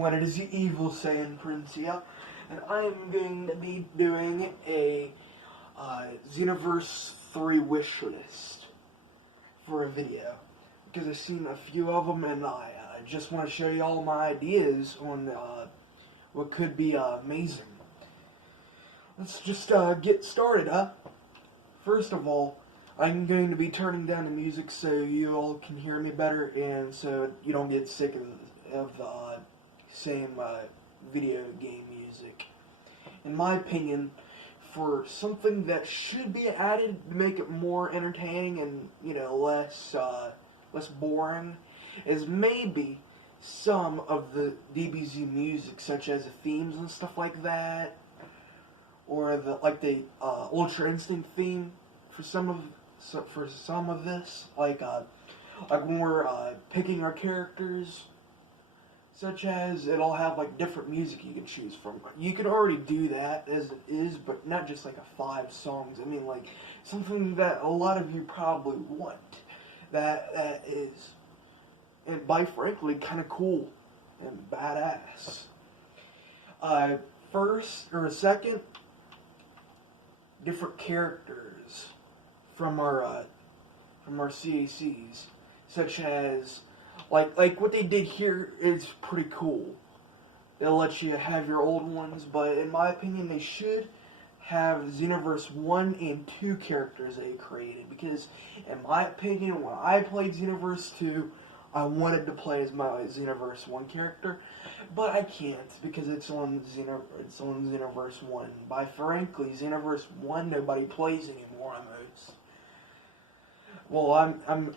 everyone, it is the Evil Saiyan Prince here, and I'm going to be doing a Xenoverse 3 wish list for a video, because I've seen a few of them, and I just want to show you all my ideas on what could be amazing. Let's just get started, huh? First of all, I'm going to be turning down the music so you all can hear me better, and so you don't get sick of the same video game music. In my opinion, for something that should be added to make it more entertaining and, you know, less boring, is maybe some of the DBZ music, such as the themes and stuff like that, or the Ultra Instinct theme for some of this, like when we're picking our characters, such as it'll have like different music you can choose from. You can already do that as it is, but not just like a 5 songs. I mean, like something that a lot of you probably want. That is, and by frankly, kind of cool and badass. First or second, different characters from our CACs, such as like what they did here is pretty cool. They'll let you have your old ones, but in my opinion, they should have Xenoverse 1 and 2 characters they created, because in my opinion, when I played Xenoverse 2, I wanted to play as my Xenoverse 1 character, but I can't because it's on Xenoverse 1. By frankly, Xenoverse 1 nobody plays anymore almost. Well,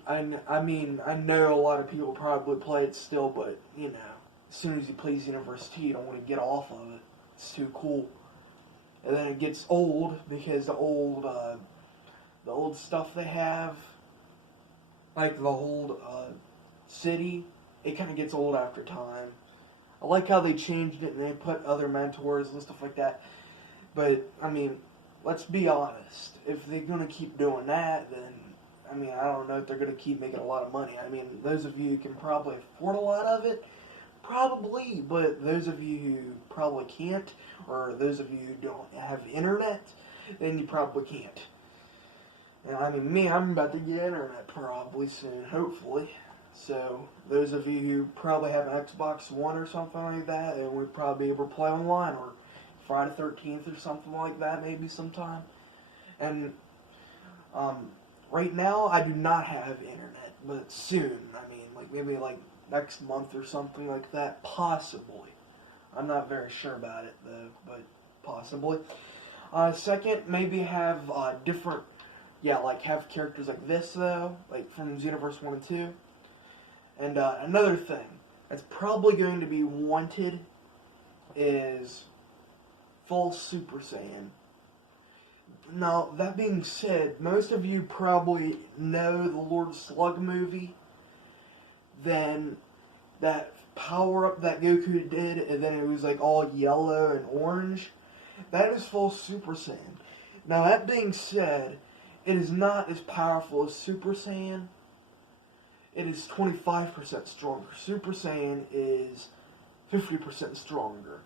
I mean, I know a lot of people probably play it still, but, you know, as soon as you play Xenoverse 2, you don't want to get off of it. It's too cool. And then it gets old, because the old stuff they have, like the old city, it kind of gets old after time. I like how they changed it and they put other mentors and stuff like that. But, I mean, let's be honest. If they're going to keep doing that, then, I mean, I don't know if they're going to keep making a lot of money. I mean, those of you who can probably afford a lot of it, probably, but those of you who probably can't, or those of you who don't have internet, then you probably can't. And I mean, me, I'm about to get internet probably soon, hopefully. So, those of you who probably have an Xbox One or something like that, and would probably be able to play online, or Friday the 13th or something like that, maybe sometime. And, right now, I do not have internet, but soon, I mean, like, maybe, like, next month or something like that, possibly. I'm not very sure about it, though, but possibly. Second, maybe have different, have characters like this, though, like from Xenoverse 1 and 2. And another thing that's probably going to be wanted is full Super Saiyan. Now, that being said, most of you probably know the Lord Slug movie. Then that power-up that Goku did, and then it was like all yellow and orange, that is full Super Saiyan. Now, that being said, it is not as powerful as Super Saiyan. It is 25% stronger. Super Saiyan is 50% stronger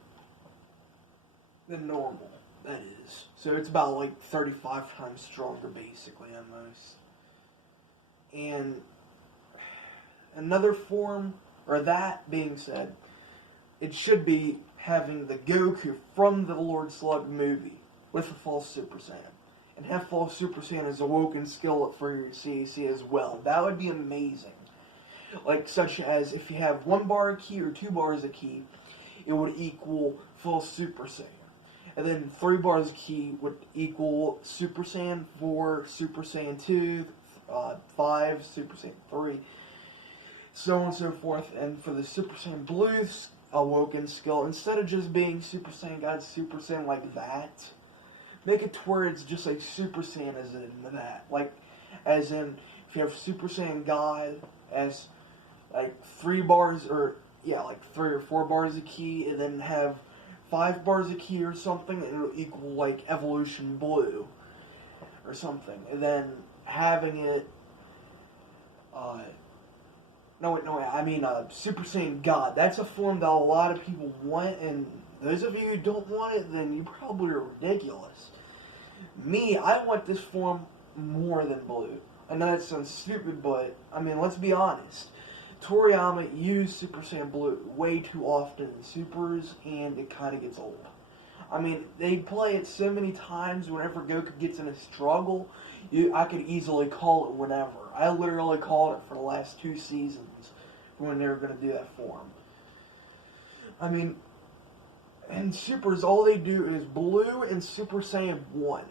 than normal, that is. So it's about like 35 times stronger, basically, almost. And another form, or that being said, it should be having the Goku from the Lord Slug movie with a full Super Saiyan. And have full Super Saiyan as awoken skill for your CAC as well. That would be amazing. Like, such as if you have 1 bar of ki or 2 bars of ki, it would equal full Super Saiyan. And then 3 bars of ki would equal Super Saiyan 4, Super Saiyan 2, 5, Super Saiyan 3, so on and so forth. And for the Super Saiyan Blue awoken skill, instead of just being Super Saiyan God, Super Saiyan like that, make it to where it's just like Super Saiyan as in that. Like, as in, if you have Super Saiyan God as like 3 bars, or like 3 or 4 bars of ki, and then have 5 bars of ki or something, and it'll equal like Evolution Blue or something. And then having it No, wait, I mean Super Saiyan God. That's a form that a lot of people want, and those of you who don't want it, then you probably are ridiculous. Me, I want this form more than blue. I know that sounds stupid, but, I mean, let's be honest. Toriyama used Super Saiyan Blue way too often in Supers, and it kind of gets old. I mean, they play it so many times whenever Goku gets in a struggle, I could easily call it whenever. I literally called it for the last 2 seasons when they were going to do that form. I mean, in Supers, all they do is Blue and Super Saiyan 1.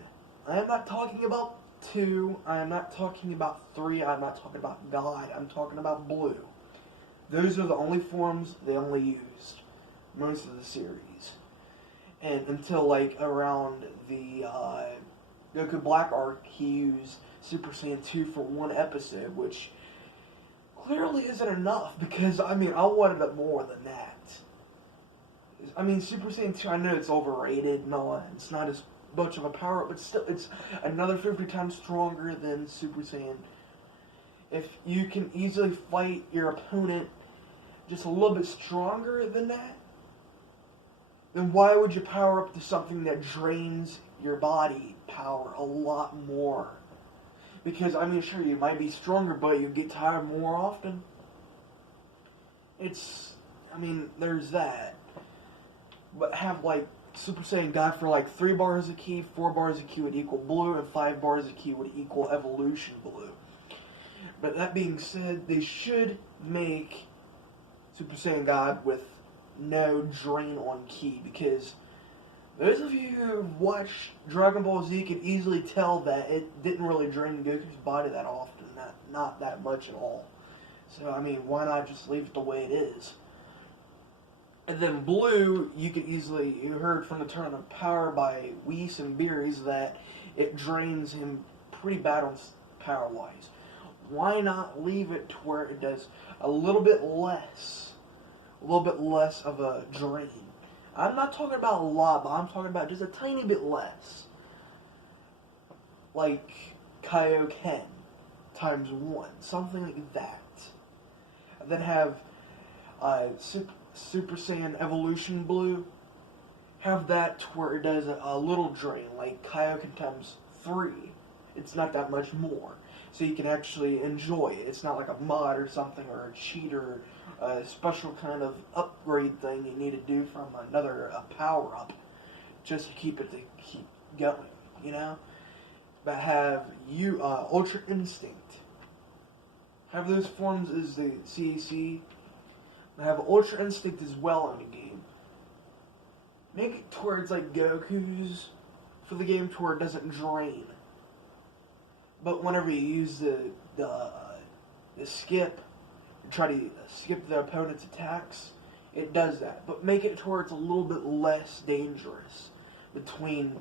I am not talking about 2, I am not talking about 3, I'm not talking about God, I'm talking about Blue. Those are the only forms they only used most of the series. And until like around the Goku Black arc, he used Super Saiyan 2 for 1 episode, which clearly isn't enough because, I mean, I wanted it more than that. I mean, Super Saiyan 2, I know it's overrated, no, it's not as much of a power up, but still, it's another 50 times stronger than Super Saiyan. If you can easily fight your opponent just a little bit stronger than that, then why would you power up to something that drains your body power a lot more? Because, I mean, sure, you might be stronger, but you get tired more often. I mean, there's that. But have, like, Super Saiyan God for, like, 3 bars of ki, 4 bars of ki would equal blue, and 5 bars of ki would equal evolution blue. But that being said, they should make Super Saiyan God with no drain on ki, because those of you who watch Dragon Ball Z can easily tell that it didn't really drain Goku's body that often, not that much at all. So, I mean, why not just leave it the way it is? And then Blue, you heard from the Turn of Power by Whis and Beerus that it drains him pretty bad on power-wise. Why not leave it to where it does a little bit less of a drain? I'm not talking about a lot, but I'm talking about just a tiny bit less. Like Kaioken times 1, something like that. And then have Super Saiyan Evolution Blue. Have that to where it does a little drain, like Kaioken times 3. It's not that much more. So you can actually enjoy it. It's not like a mod or something, or a cheat, or a special kind of upgrade thing you need to do from another power-up just to keep going, you know? But have Ultra Instinct. Have those forms as the CAC. Have Ultra Instinct as well in the game. Make it towards like Goku's for the game to where it doesn't drain. But whenever you use the skip, and try to skip the opponent's attacks, it does that. But make it to where it's a little bit less dangerous between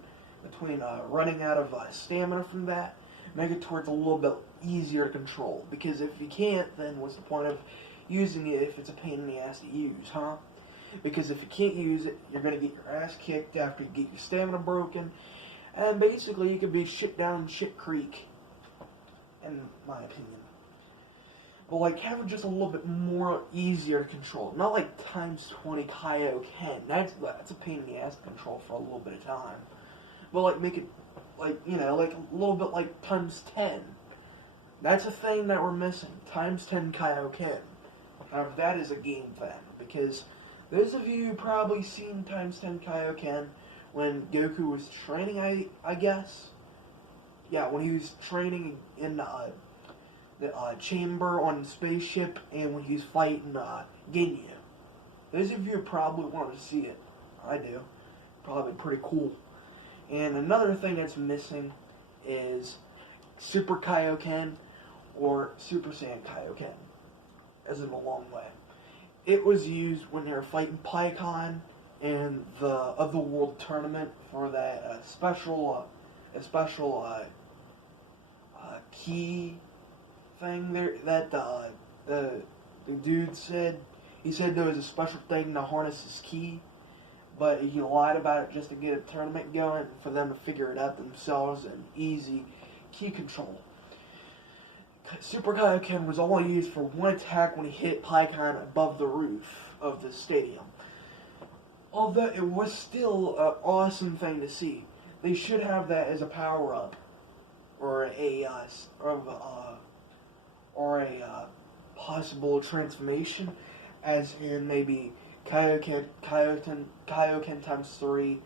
running out of stamina from that. Make it to where it's a little bit easier to control. Because if you can't, then what's the point of using it if it's a pain in the ass to use, huh? Because if you can't use it, you're going to get your ass kicked after you get your stamina broken. And basically, you could be shit down shit creek, in my opinion. But like, have it just a little bit more easier to control. Not like times 20 Kaioken. That's a pain in the ass to control for a little bit of time. But like, make it, like, you know, like a little bit like times 10. That's a thing that we're missing. Times 10 Kaioken. However, that is a game thing. Because those of you who probably seen times 10 Kaioken when Goku was training, I guess. Yeah, when he was training in the chamber on the spaceship, and when he was fighting Ginyu. Those of you who probably wanted to see it. I do. Probably pretty cool. And another thing that's missing is Super Kaioken or Super Saiyan Kaioken, as in a long way. It was used when they were fighting Pikkon in the Otherworld tournament for that special key thing there that the dude said. He said there was a special thing to harness his key, but he lied about it just to get a tournament going for them to figure it out themselves and easy key control. Super Kaioken was only used for one attack when he hit Pikkon above the roof of the stadium. Although it was still an awesome thing to see. They should have that as a power-up. Or a possible transformation, as in maybe Kaioken times 3,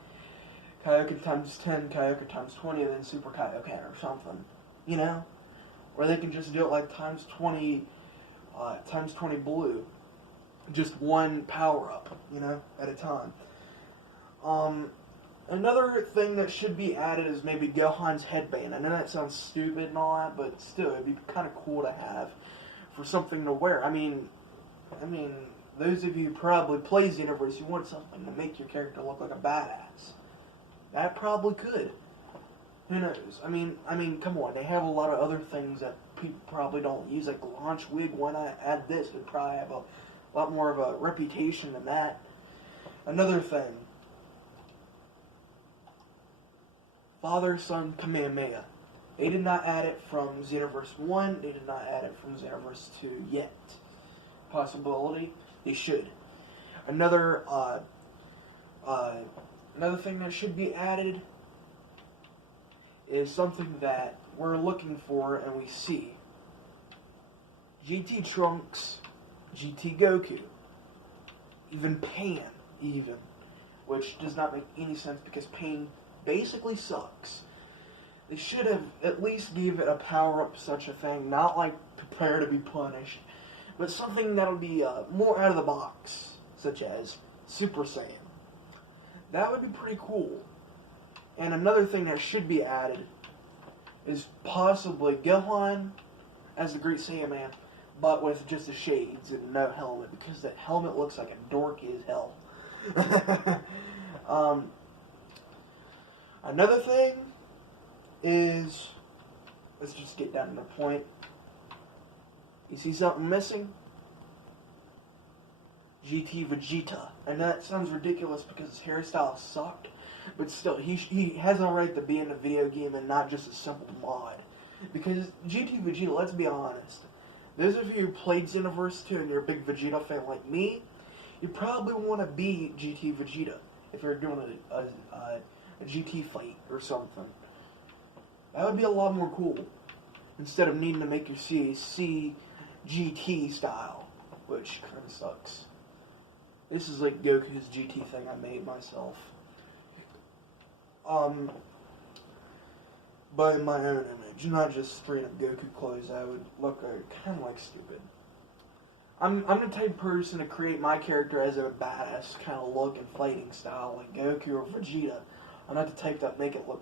Kaioken times 10, Kaioken times 20, and then Super Kaioken or something, you know? Or they can just do it like times 20 blue, just one power up, you know, at a time. Another thing that should be added is maybe Gohan's headband. I know that sounds stupid and all that, but still, it'd be kind of cool to have for something to wear. I mean, those of you who probably plays the universe, you want something to make your character look like a badass. That probably could. Who knows? I mean, come on. They have a lot of other things that people probably don't use, like launch wig. Why not add this? It would probably have a lot more of a reputation than that. Another thing. Father-Son Kamehameha. They did not add it from Xenoverse 1. They did not add it from Xenoverse 2 yet. Possibility. They should. Another thing that should be added is something that we're looking for and we see. GT Trunks, GT Goku, even Pain, which does not make any sense because Pain basically sucks. They should have at least give it a power-up, such a thing, not like prepare to be punished, but something that'll be more out of the box, such as Super Saiyan. That would be pretty cool. And another thing that should be added is possibly Gohan as the Great Saiyaman, but with just the shades and no helmet, because that helmet looks like a dorky as hell. Another thing is, let's just get down to the point. You see something missing? GT Vegeta. And that sounds ridiculous because his hairstyle sucked, but still, he has a right to be in a video game and not just a simple mod. Because GT Vegeta, let's be honest, those of you who played Xenoverse 2 and you're a big Vegeta fan like me, you probably want to be GT Vegeta if you're doing a GT fight or something. That would be a lot more cool, instead of needing to make your CAC GT style, which kind of sucks. This is like Goku's GT thing I made myself. But in my own image, not just straight up Goku clothes. I would look kind of like stupid. I'm the type of person to create my character as a badass kind of look and fighting style, like Goku or Vegeta. I'm not the type that make it look,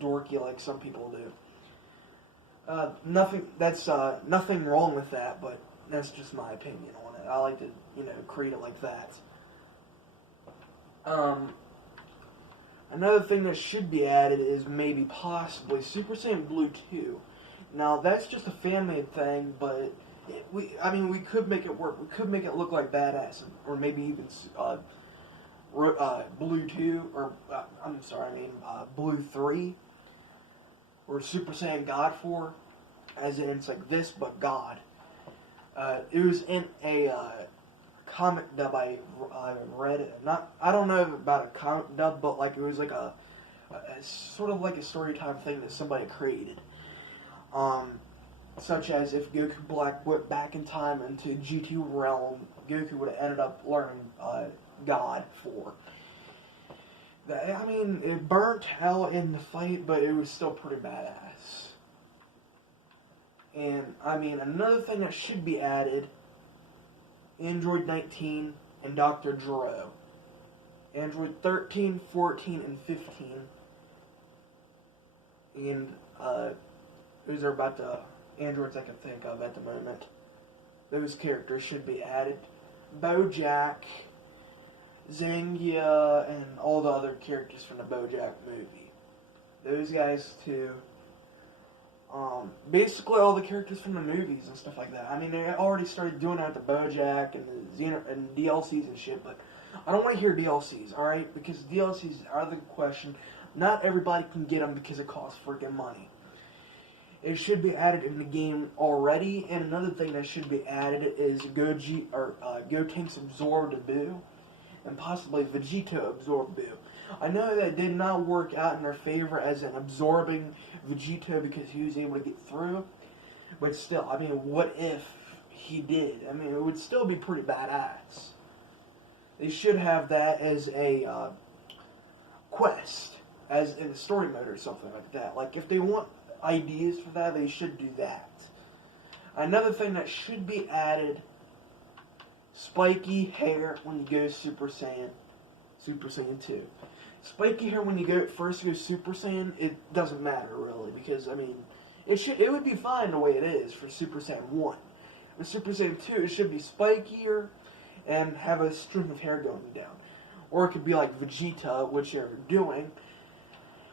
dorky like some people do. Nothing wrong with that, but that's just my opinion on it. I like to, create it like that. Another thing that should be added is maybe possibly Super Saiyan Blue 2. Now, that's just a fan-made thing, but we could make it work. We could make it look like badass, or maybe even Blue 2, or Blue 3, or Super Saiyan God 4, as in it's like this, but God. It was in a comic dub I read. I don't know about a comic dub, but like it was like a sort of like a story time thing that somebody created. Such as if Goku Black went back in time into GT realm, Goku would have ended up learning God 4. It burnt hell in the fight, but it was still pretty badass. And, another thing that should be added, Android 19 and Dr. Gero. Android 13, 14, and 15. And, those are about the androids I can think of at the moment. Those characters should be added. BoJack, Zangia, and all the other characters from the BoJack movie. Those guys too. Basically all the characters from the movies and stuff like that. They already started doing that with the BoJack and the and DLCs and shit, but I don't want to hear DLCs, alright? Because DLCs are the question. Not everybody can get them because it costs freaking money. It should be added in the game already. And another thing that should be added is Gotenks absorbed Boo, and possibly Vegeta absorbed Boo. I know that did not work out in their favor as an absorbing Vegeta because he was able to get through. But still, I mean, what if he did? I mean, it would still be pretty badass. They should have that as a quest, as in a story mode or something like that. Like, if they want ideas for that, they should do that. Another thing that should be added, spiky hair when you go Super Saiyan 2. Spiky hair when you first go Super Saiyan, it doesn't matter really, because I mean, it would be fine the way it is for Super Saiyan 1. With Super Saiyan 2, it should be spikier and have a string of hair going down. Or it could be like Vegeta, which they're doing,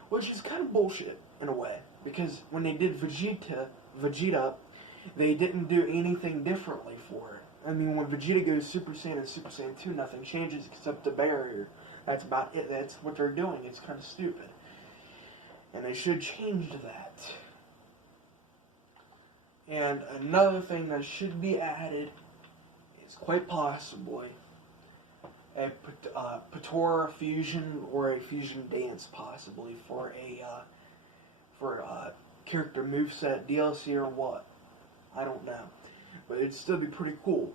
which is kind of bullshit in a way, because when they did Vegeta, they didn't do anything differently for it. I mean, when Vegeta goes Super Saiyan and Super Saiyan 2, nothing changes except the barrier. That's about it. That's what they're doing. It's kind of stupid. And they should change that. And another thing that should be added is quite possibly a Patora fusion or a fusion dance, possibly for a character moveset DLC or what. I don't know. But it'd still be pretty cool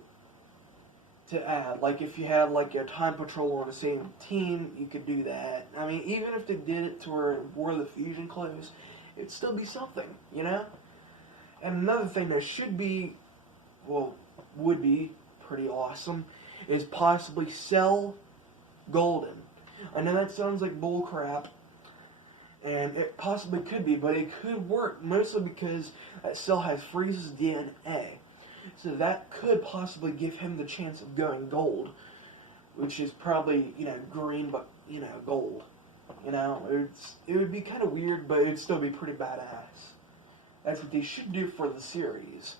to add. Like, if you had like a time patrol on the same team, you could do that. I mean, even if they did it to where it wore the fusion clothes, it'd still be something, you know? And another thing that should be, well, would be pretty awesome, is possibly Cell Golden. I know that sounds like bull crap, and it possibly could be, but it could work, mostly because that Cell has Frieza's DNA. So that could possibly give him the chance of going gold, which is probably, green, but, gold. It would be kind of weird, but it'd still be pretty badass. That's what they should do for the series.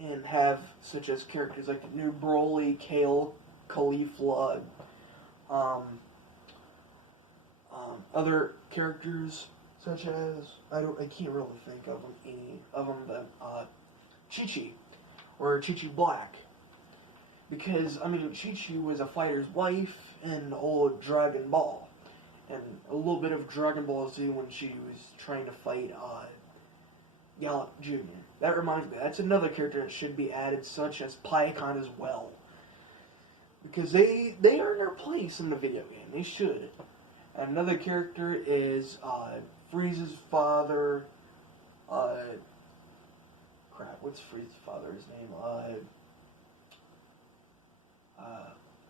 And have such as characters like New Broly, Kale, Caulifla, other characters such as I can't really think of any of them, but Chi-Chi or Chi-Chi Black, because I mean Chi-Chi was a fighter's wife in old Dragon Ball, and a little bit of Dragon Ball Z when she was trying to fight Gallop Jr. That reminds me, that's another character that should be added, such as Piacon as well. Because they earn their place in the video game. They should. And another character is Frieza's father. What's Frieza's father's name?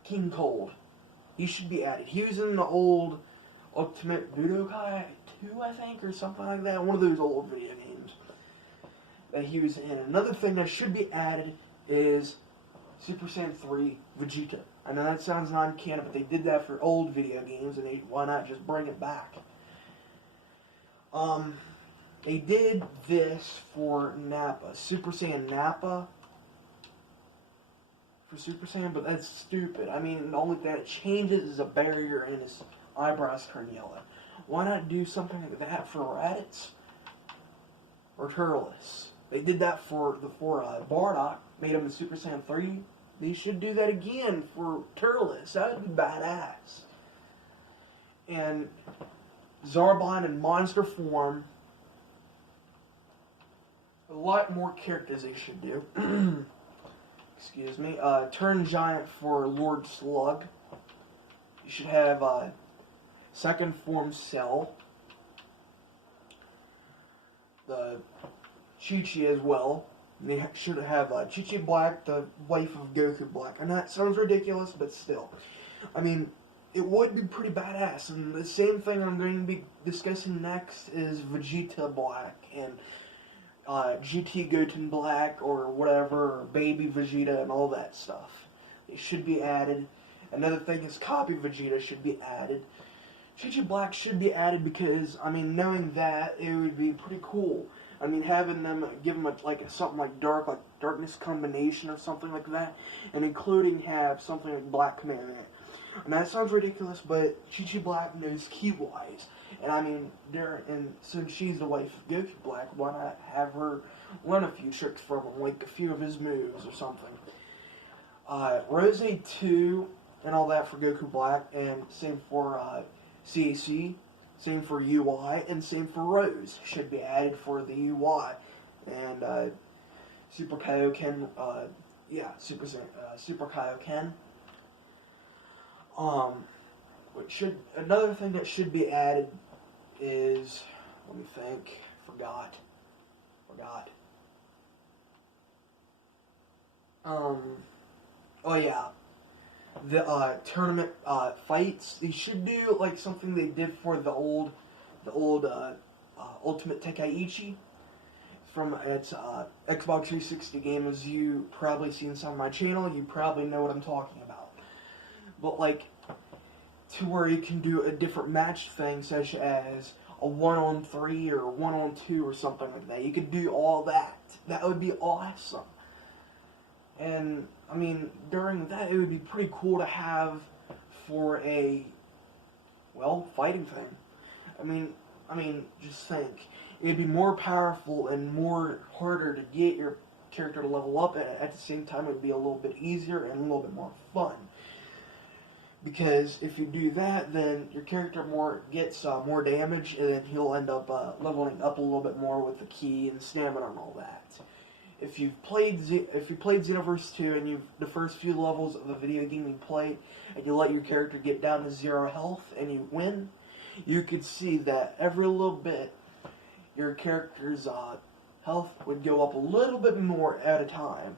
King Cold. He should be added. He was in the old Ultimate Budokai 2, I think, or something like that. One of those old video games that he was in. Another thing that should be added is Super Saiyan 3 Vegeta. I know that sounds non-canon, but they did that for old video games, and why not just bring it back? They did this for Nappa. Super Saiyan Nappa for Super Saiyan, but that's stupid. I mean, the only thing that changes is a barrier and his eyebrows turn yellow. Why not do something like that for Raditz or Turles? They did that for Bardock, made him a Super Saiyan 3. They should do that again for Turles. That would be badass. And Zarbon in monster form. A lot more characters they should do. Excuse me. Turn Giant for Lord Slug. You should have second form Cell. The Chi-Chi as well. They should have Chi-Chi Black, the wife of Goku Black. I know that sounds ridiculous, but still. I mean, it would be pretty badass. And the same thing I'm going to be discussing next is Vegeta Black and GT Goten Black or whatever, or Baby Vegeta and all that stuff. It should be added. Another thing is Copy Vegeta should be added. Chi-Chi Black should be added because, I mean, knowing that, it would be pretty cool. I mean, having them, give them something like Darkness Combination or something like that, and including have something like Black Command. And that sounds ridiculous, but Chi-Chi Black knows Ki-Wise. And I mean, since she's the wife of Goku Black, why not have her learn a few tricks from him, like a few of his moves or something. Rose 2 and all that for Goku Black, and same for CAC, same for UI, and same for Rose should be added for the UI. And Super Kaioken, Super Kaioken. Another thing that should be added is, let me think, forgot. Oh yeah, the tournament fights. They should do like something they did for the old Ultimate Tenkaichi from its Xbox 360 game. As you probably seen some on my channel, you probably know what I'm talking about. But like, to where you can do a different match thing, such as a 1-on-3 or 1-on-2 or something like that. You could do all that. That would be awesome. And I mean, during that, it would be pretty cool to have for a fighting thing. I mean, just think. It'd be more powerful and more harder to get your character to level up, and at the same time, it'd be a little bit easier and a little bit more fun. Because if you do that, then your character gets more damage, and then he'll end up leveling up a little bit more with the ki and stamina and all that. If you played Xenoverse 2 and the first few levels of a video game you played, and you let your character get down to 0 health and you win, you could see that every little bit your character's health would go up a little bit more at a time.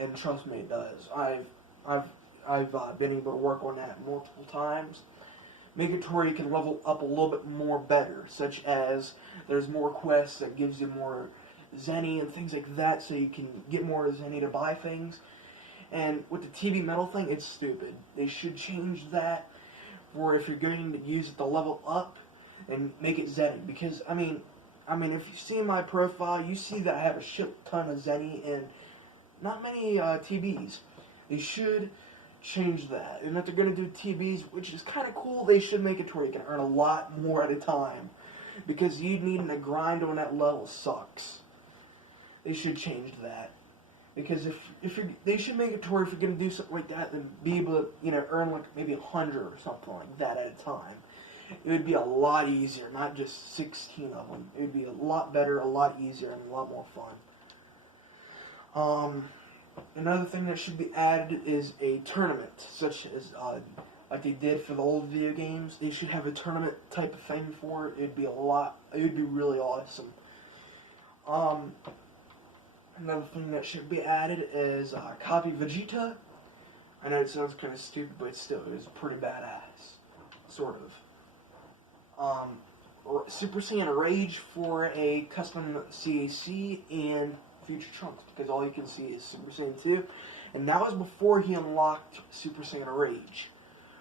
And trust me, it does. I've been able to work on that multiple times. Make it to where you can level up a little bit more better, such as there's more quests that gives you more Zenny and things like that, so you can get more Zenny to buy things. And with the TV metal thing, it's stupid. They should change that, or if you're going to use it to level up, and make it Zenny. Because I mean, if you see my profile, you see that I have a shit ton of Zenny and not many TBs. They should change that. And if they're going to do TBs, which is kind of cool, they should make it to where you can earn a lot more at a time. Because you needing to grind on that level sucks. They should change that. Because they should make it to where if you're going to do something like that, then be able to, earn like maybe 100 or something like that at a time. It would be a lot easier, not just 16 of them. It would be a lot better, a lot easier, and a lot more fun. Another thing that should be added is a tournament, such as like they did for the old video games. They should have a tournament type of thing for it. It would be really awesome. Another thing that should be added is copy Vegeta. I know it sounds kind of stupid, but still, it was pretty badass, sort of. Super Saiyan Rage for a custom CAC and Future Trunks, because all you can see is Super Saiyan 2, and that was before he unlocked Super Saiyan Rage,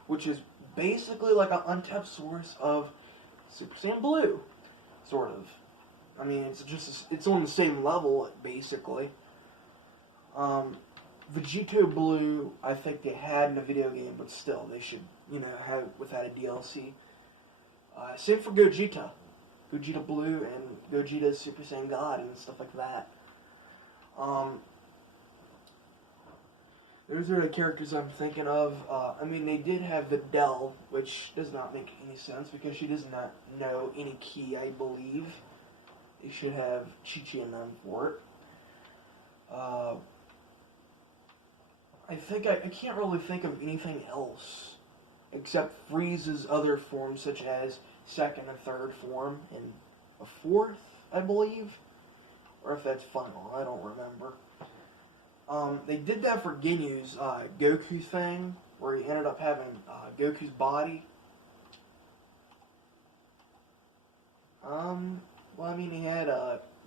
which is basically like an untapped source of Super Saiyan Blue, sort of. I mean, it's on the same level, basically. Vegito Blue, I think they had in a video game, but still, they should, have it without a DLC. Same for Gogeta. Gogeta Blue and Gogeta Super Saiyan God and stuff like that. Those are the characters I'm thinking of. They did have the Videl, which does not make any sense because she does not know any ki, I believe. They should have Chi-Chi in them for it. I can't really think of anything else except Frieza's other forms, such as second and third form, and a fourth, I believe. Or if that's final, I don't remember. They did that for Ginyu's Goku thing, where he ended up having Goku's body. He had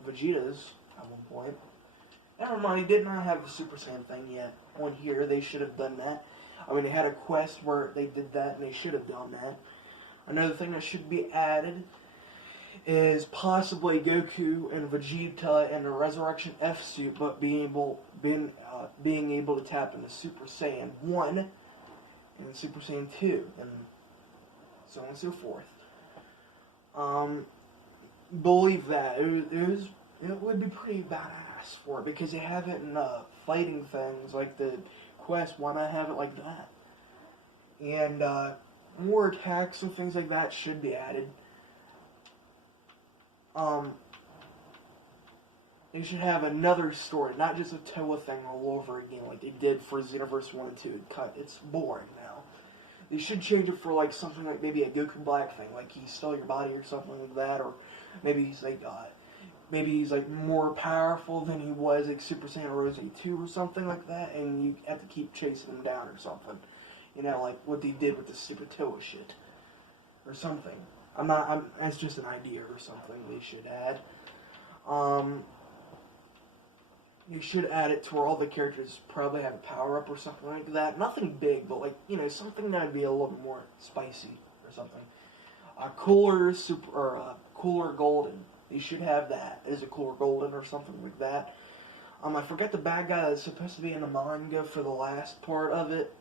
Vegeta's at one point. Never mind, he did not have the Super Saiyan thing yet on here. They should have done that. They had a quest where they did that, and they should have done that. Another thing that should be added is possibly Goku and Vegeta in the Resurrection F suit, but being able to tap into Super Saiyan 1 in Super Saiyan 2, and so on and so forth. Believe that. It would be pretty badass for it, because they have it in fighting things like the Quest. Why not have it like that? And more attacks and things like that should be added. They should have another story, not just a Toa thing all over again like they did for Xenoverse 1 and 2. It's boring now. They should change it for like something like maybe a Goku Black thing, like he stole your body or something like that, or maybe he's like more powerful than he was like Super Saiyan Rose 2 or something like that, and you have to keep chasing him down or something. You know, like what they did with the stupid Toa shit. Or something. That's just an idea or something they should add. They should add it to where all the characters probably have a power-up or something like that. Nothing big, but like, you know, something that would be a little bit more spicy or something. Cooler Golden. They should have that as a Cooler Golden or something like that. I forget the bad guy that's supposed to be in the manga for the last part of it.